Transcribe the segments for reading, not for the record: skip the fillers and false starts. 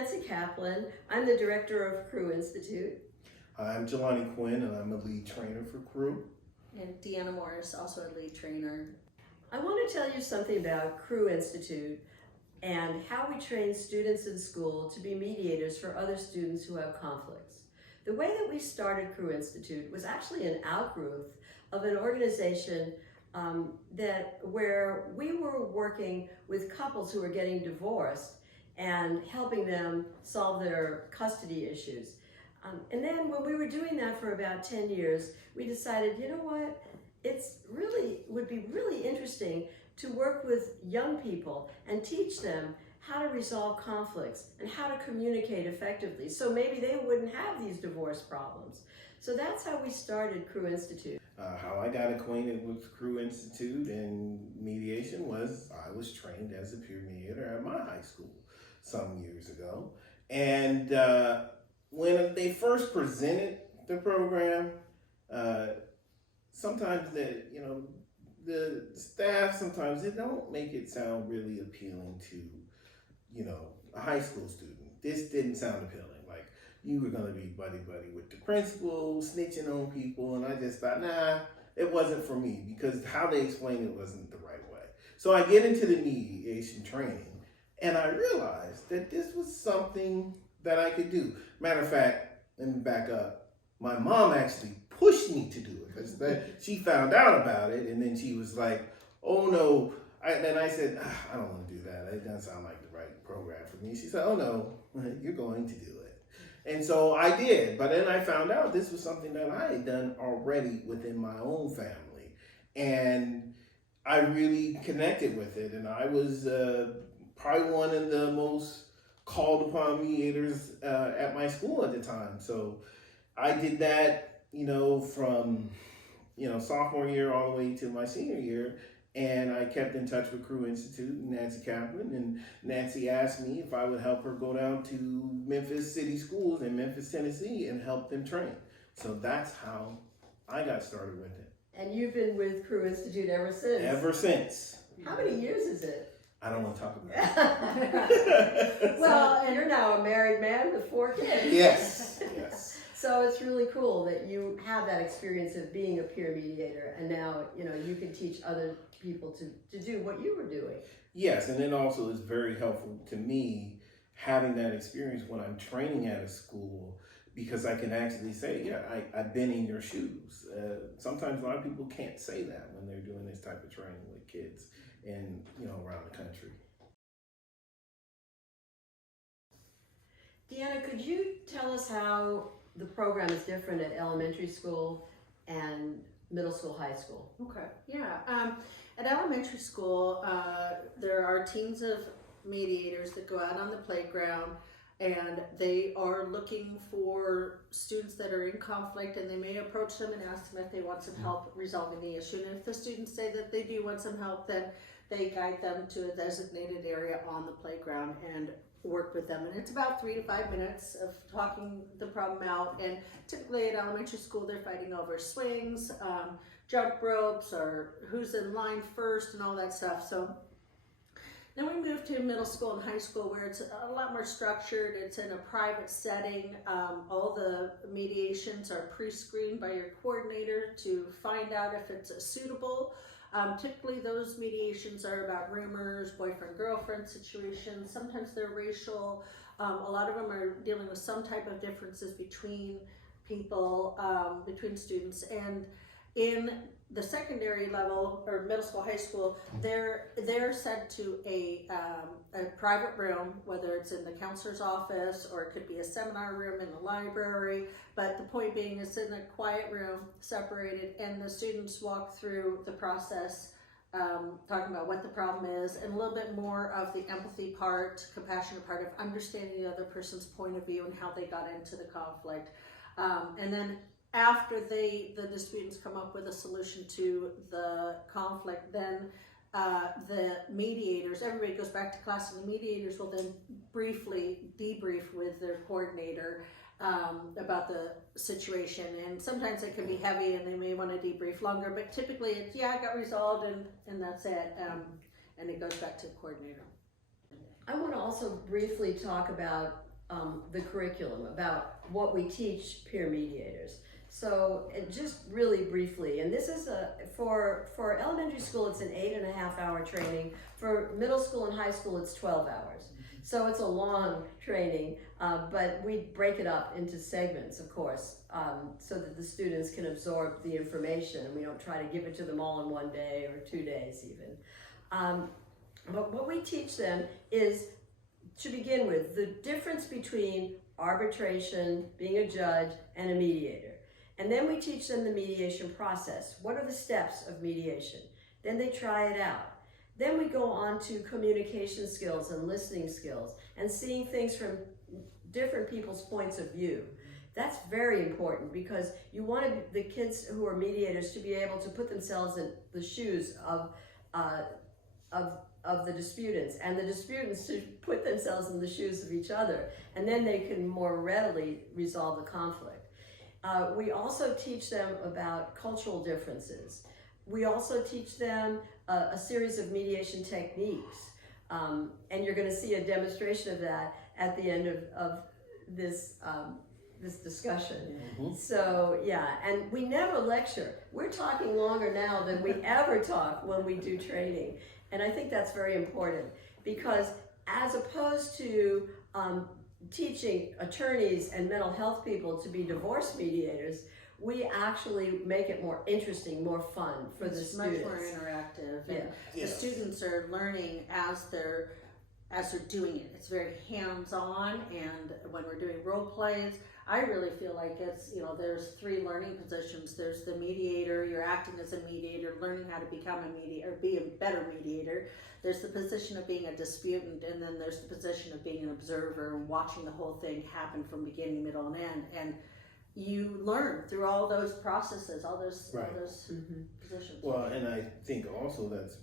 Nancy Kaplan. I'm the director of CRU Institute. I'm Jelani Quinn, and I'm a lead trainer for CRU. And Deanna Morris, also a lead trainer. I want to tell you something about CRU Institute and how we train students in school to be mediators for other students who have conflicts. The way that we started CRU Institute was actually an outgrowth of an organization where we were working with couples who were getting divorced and helping them solve their custody issues. And then when we were doing that for about 10 years, we decided, you know what, would be really interesting to work with young people and teach them how to resolve conflicts and how to communicate effectively, so maybe they wouldn't have these divorce problems. So that's how we started CRU Institute. How I got acquainted with CRU Institute and mediation was I was trained as a peer mediator at my high school some years ago. And when they first presented the program, sometimes the staff, sometimes they don't make it sound really appealing to, a high school student. This didn't sound appealing. Like, you were gonna be buddy-buddy with the principal, snitching on people, and I just thought, nah, it wasn't for me, because how they explained it wasn't the right way. So I get into the mediation training, and I realized that this was something that I could do. Matter of fact, let me back up. My mom actually pushed me to do it, because she found out about it, and then she was like, oh no. Then I said, I don't want to do that. It doesn't sound like the right program for me. She said, oh no, you're going to do it. And so I did, but then I found out this was something that I had done already within my own family. And I really connected with it, and I was probably one of the most called upon mediators at my school at the time. So I did that, from, sophomore year all the way to my senior year. And I kept in touch with CRU Institute and Nancy Kaplan, and Nancy asked me if I would help her go down to Memphis City Schools in Memphis, Tennessee, and help them train. So that's how I got started with it. And you've been with CRU Institute ever since? Ever since. How many years is it? I don't want to talk about it. Well, and you're now a married man with 4 kids. Yes. So it's really cool that you have that experience of being a peer mediator, and now you can teach other people to do what you were doing. Yes, and it also is very helpful to me having that experience when I'm training at a school, because I can actually say, yeah, I've been in your shoes. Sometimes a lot of people can't say that when they're doing this type of training with kids and around the country. Deanna, could you tell us how the program is different at elementary school and middle school, high school? Okay, yeah. At elementary school, there are teams of mediators that go out on the playground, and they are looking for students that are in conflict, and they may approach them and ask them if they want some help resolving the issue. And if the students say that they do want some help, then they guide them to a designated area on the playground and work with them. And it's about 3 to 5 minutes of talking the problem out. And typically at elementary school, they're fighting over swings, jump ropes, or who's in line first and all that stuff. So then we move to middle school and high school, where it's a lot more structured. It's in a private setting. All the mediations are pre-screened by your coordinator to find out if it's suitable. Typically those mediations are about rumors, boyfriend-girlfriend situations. Sometimes they're racial. A lot of them are dealing with some type of differences between people, between students. And in the secondary level, or middle school, high school, they're sent to a private room, whether it's in the counselor's office or it could be a seminar room in the library. But the point being, it's in a quiet room, separated, and the students walk through the process, talking about what the problem is, and a little bit more of the empathy part, compassionate part of understanding the other person's point of view and how they got into the conflict. And then after the disputants come up with a solution to the conflict, then the mediators, everybody goes back to class, and the mediators will then briefly debrief with their coordinator about the situation. And sometimes it can be heavy and they may want to debrief longer, but typically it's, yeah, it got resolved and that's it. And it goes back to the coordinator. I want to also briefly talk about the curriculum, about what we teach peer mediators. So just really briefly, and this is for elementary school, it's an 8.5 hour training. For middle school and high school, it's 12 hours. So it's a long training, but we break it up into segments, of course, so that the students can absorb the information, and we don't try to give it to them all in one day or 2 days even. But what we teach them is, to begin with, the difference between arbitration, being a judge, and a mediator. And then we teach them the mediation process. What are the steps of mediation? Then they try it out. Then we go on to communication skills and listening skills and seeing things from different people's points of view. That's very important, because you want the kids who are mediators to be able to put themselves in the shoes of the disputants, and the disputants to put themselves in the shoes of each other, and then they can more readily resolve the conflict. We also teach them about cultural differences. We also teach them a series of mediation techniques, and you're going to see a demonstration of that at the end of this discussion. Mm-hmm. So yeah, and we never lecture. We're talking longer now than we ever talk when we do training, and I think that's very important, because as opposed to teaching attorneys and mental health people to be divorce mediators, we actually make it more interesting, more fun for the students. It's much more interactive, and the students are learning as they're doing it. It's very hands-on, and when we're doing role plays, I really feel like it's, there's 3 learning positions. There's the mediator, you're acting as a mediator, learning how to become a mediator, or be a better mediator. There's the position of being a disputant, and then there's the position of being an observer and watching the whole thing happen from beginning, middle, and end. And you learn through all those processes, all those positions. Well, and I think also that's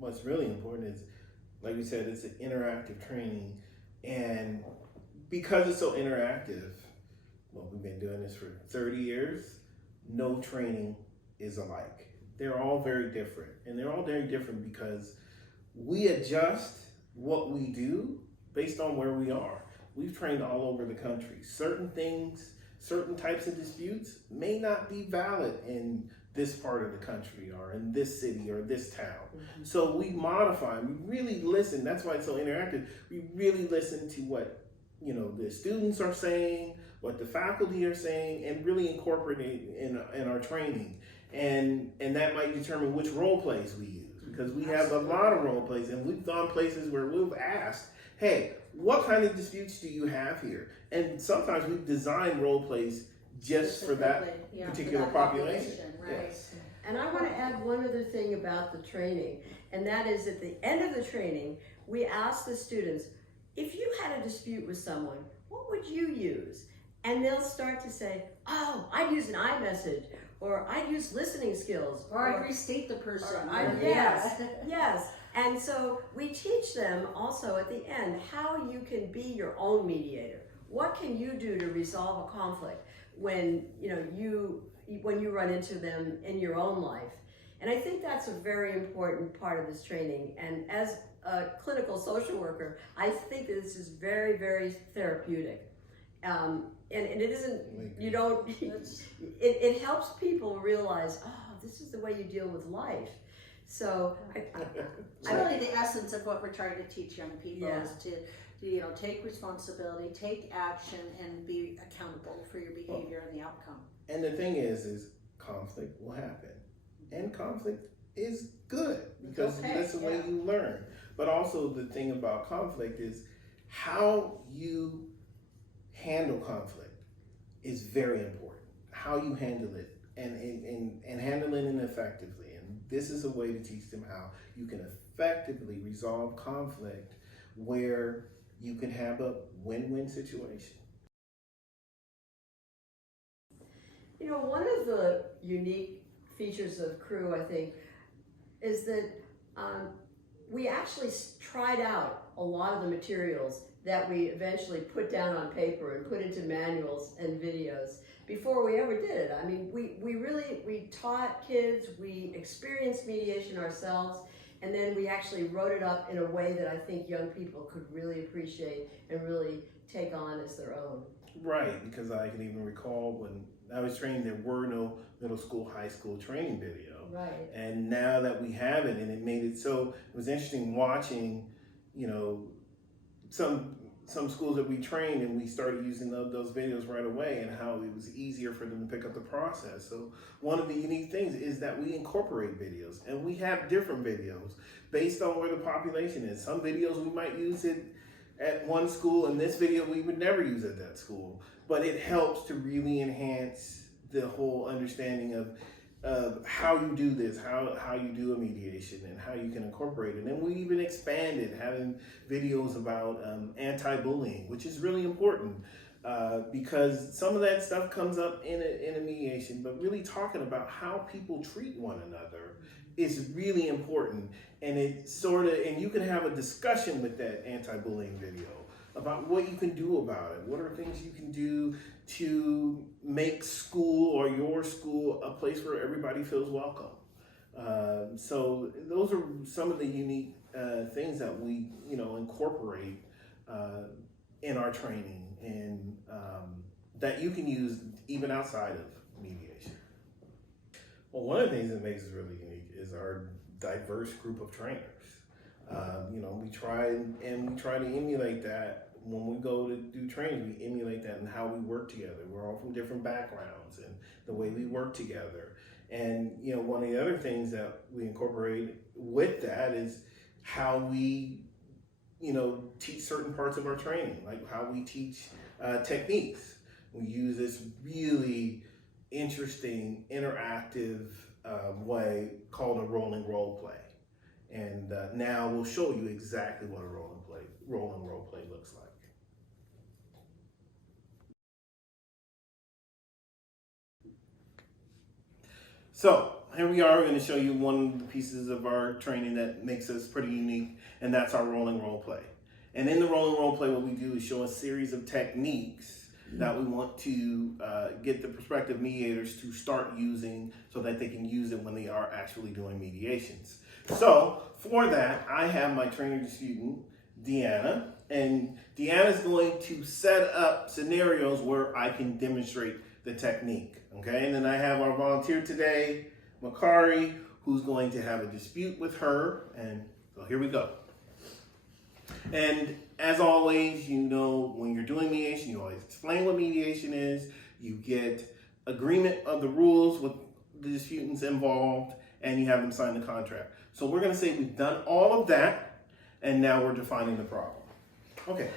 what's really important is, like we said, it's an interactive training, and because it's so interactive, well, we've been doing this for 30 years, no training is alike. They're all very different, and they're all very different because we adjust what we do based on where we are. We've trained all over the country. Certain things, certain types of disputes may not be valid in this part of the country or in this city or this town. Mm-hmm. So we modify, we really listen. That's why it's so interactive. We really listen to what the students are saying, what the faculty are saying, and really incorporate it in our training. And that might determine which role plays we use, because we have a lot of role plays, and we've gone places where we've asked, hey, what kind of disputes do you have here? And sometimes we've designed role plays just for that particular population. Right. Yes. And I want to add one other thing about the training, and that is at the end of the training, we ask the students, if you had a dispute with someone, what would you use? And they'll start to say, oh, I'd use an iMessage, or I'd use listening skills. Or I'd restate the person. Yes. And so we teach them also at the end how you can be your own mediator. What can you do to resolve a conflict when you run into them in your own life? And I think that's a very important part of this training. And as a clinical social worker, I think that this is very, very therapeutic. And it isn't, it helps people realize, oh, this is the way you deal with life. So it's really the essence of what we're trying to teach young people is to take responsibility, take action, and be accountable for your behavior and the outcome. And the thing is conflict will happen, and conflict is good because that's the way you learn. But also the thing about conflict is how you handle conflict is very important. How you handle it and handling it effectively. And this is a way to teach them how you can effectively resolve conflict where you can have a win-win situation. One of the unique features of CRU, I think, is that we actually tried out a lot of the materials that we eventually put down on paper and put into manuals and videos before we ever did it. I mean, we taught kids, we experienced mediation ourselves, and then we actually wrote it up in a way that I think young people could really appreciate and really take on as their own. Right, because I can even recall when I was trained, there were no middle school, high school training video. Right. And now that we have it, and it made it so, it was interesting watching, you know, some schools that we trained, and we started using those videos right away, and how it was easier for them to pick up the process. So one of the unique things is that we incorporate videos, and we have different videos based on where the population is. Some videos we might use it at one school, and this video we would never use at that school. But it helps to really enhance the whole understanding of how you do this, how you do a mediation, and how you can incorporate it. And we even expanded, having videos about anti-bullying, which is really important because some of that stuff comes up in a mediation, but really talking about how people treat one another is really important. And it and you can have a discussion with that anti-bullying video about what you can do about it. What are things you can do to make school or your school a place where everybody feels welcome? So those are some of the unique things that we, incorporate in our training, and that you can use even outside of mediation. Well, one of the things that makes us really unique is our diverse group of trainers. We try to emulate that when we go to do training. We emulate that in how we work together. We're all from different backgrounds, and the way we work together. And one of the other things that we incorporate with that is how we teach certain parts of our training, like how we teach techniques. We use this really interesting interactive way called a rolling role play. And now we'll show you exactly what a rolling role play looks like. So here we are. We're going to show you one of the pieces of our training that makes us pretty unique, and that's our rolling role play. And in the rolling role play, what we do is show a series of techniques that we want to get the prospective mediators to start using so that they can use it when they are actually doing mediations. So for that, I have my trainer student, Deanna, and Deanna's going to set up scenarios where I can demonstrate the technique, okay? And then I have our volunteer today, Makari, who's going to have a dispute with her, and so here we go. And as always, when you're doing mediation, you always explain what mediation is, you get agreement of the rules with the disputants involved, and you have them sign the contract. So we're gonna say we've done all of that, and now we're defining the problem. Okay,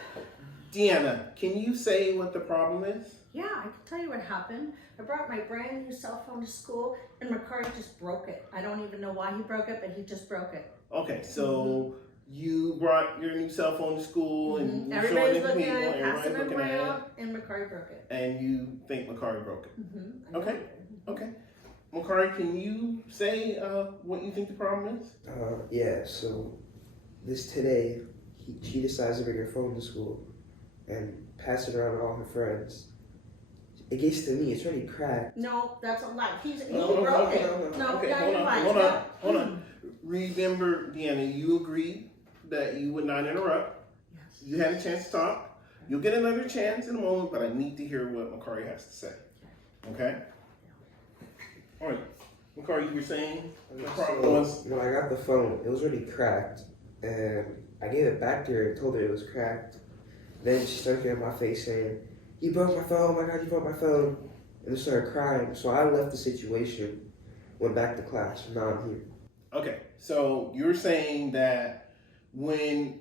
Deanna, can you say what the problem is? Yeah, I can tell you what happened. I brought my brand new cell phone to school, and Makari just broke it. I don't even know why he broke it, but he just broke it. Okay, so you brought your new cell phone to school, and you're everybody showing was it to looking people, at it, everybody's passing it looking at it, around, and Makari broke it. and you think Makari broke it. I Okay. know. Okay. Makari, can you say what you think the problem is? Yeah, so today, she decides to bring her phone to school and pass it around to all her friends. It gets to me, it's already cracked. No, that's a lie. He broke it. No, Okay, now you're lying. hold on. Remember, Deanna, you agreed that you would not interrupt. Yes. You had a chance to talk. You'll get another chance in a moment, but I need to hear what Makari has to say. Okay? All right. Makari, you were saying the problem was? When I got the phone, it was already cracked, and I gave it back to her and told her it was cracked. Then she started getting in my face saying, "You broke my phone, oh my God, you broke my phone." And then started crying. So I left the situation, went back to class, and now I'm here. Okay, so you're saying that when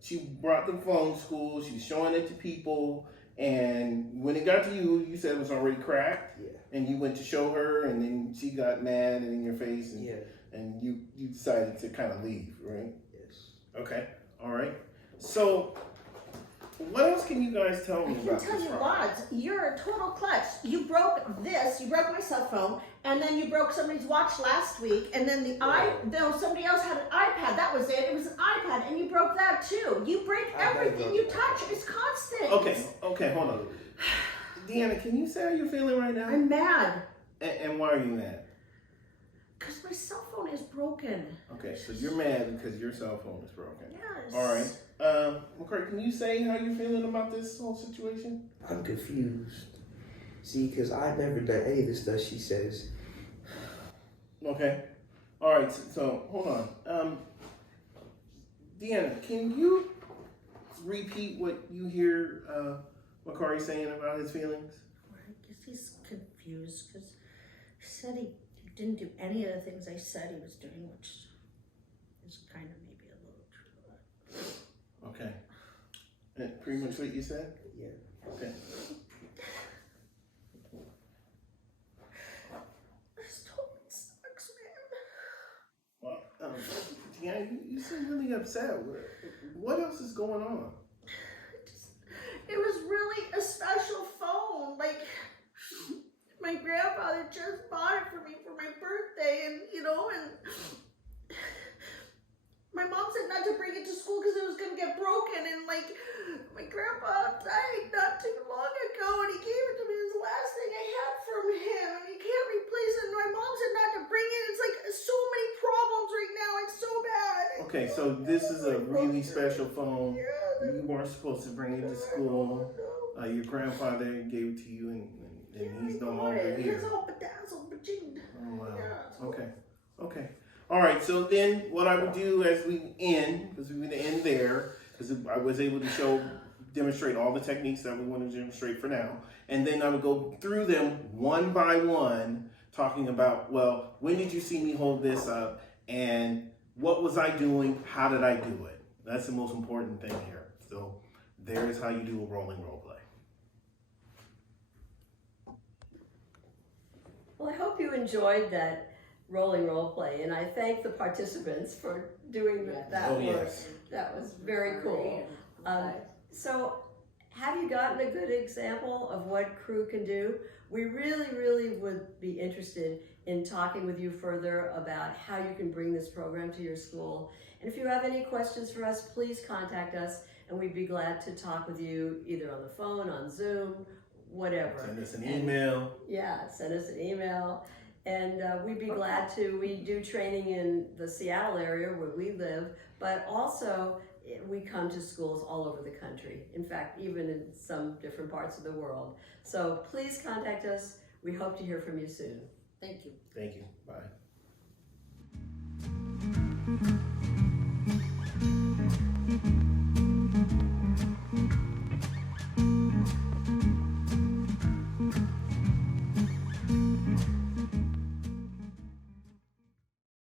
she brought the phone to school, she was showing it to people, and when it got to you, you said it was already cracked? Yeah. And you went to show her, and then she got mad and in your face, and, Yeah. and you decided to kind of leave, right? Yes. Okay, all right. So, what else can you guys tell I me can about tell this you problem? lots. You're a total klutz. You broke this, you broke my cell phone, and then you broke somebody's watch last week, and then somebody else had an iPad. That was it. It was an iPad, and you broke that too. You break everything you touch. It's constant. Okay, hold on. Deanna, can you say how you're feeling right now? I'm mad. And why are you mad? Because my cell phone is broken. Okay, so you're mad because your cell phone is broken. Yes. All right. McCray, can you say how you're feeling about this whole situation? I'm confused. See, because I've never done any of the stuff she says. Okay. All right. So hold on. Deanna, can you repeat what you hear Makari saying about his feelings? I guess he's confused because he said he didn't do any of the things I said he was doing, which is kind of maybe a little true. Okay. And pretty much what you said? Yeah. Okay. This totally sucks, man. Well, Deanna, you seem really upset. What else is going on? It was really a special phone. Like, my grandfather just bought it for me for my birthday, and my mom said not to bring it to school because it was gonna get broken, and like, my grandpa died not too long ago, and he gave it to me. It was the last thing I had from him, and he can't replace it. And my mom said not to bring it. It's like so many problems right now. It's so bad. Okay, so this is a really special phone. You weren't supposed to bring it to school. Your grandfather gave it to you, and he's no longer here. It's all bedazzled, bejinged. Oh, wow. Yeah. Okay. All right, so then what I would do as we end, because we're going to end there, because I was able to demonstrate all the techniques that we want to demonstrate for now, and then I would go through them one by one, talking about, well, when did you see me hold this up, and what was I doing, how did I do it? That's the most important thing here. So there's how you do a rolling role play. Well, I hope you enjoyed that rolling role play, and I thank the participants for doing that Oh, work. yes. That was very cool. So, have you gotten a good example of what CRU can do? We really, really would be interested in talking with you further about how you can bring this program to your school. And if you have any questions for us, please contact us, and we'd be glad to talk with you either on the phone, on Zoom, whatever. Send us an email. Yeah, send us an email. And we'd be glad to. We do training in the Seattle area where we live, but also we come to schools all over the country. In fact, even in some different parts of the world. So please contact us. We hope to hear from you soon. Thank you. Thank you. Bye.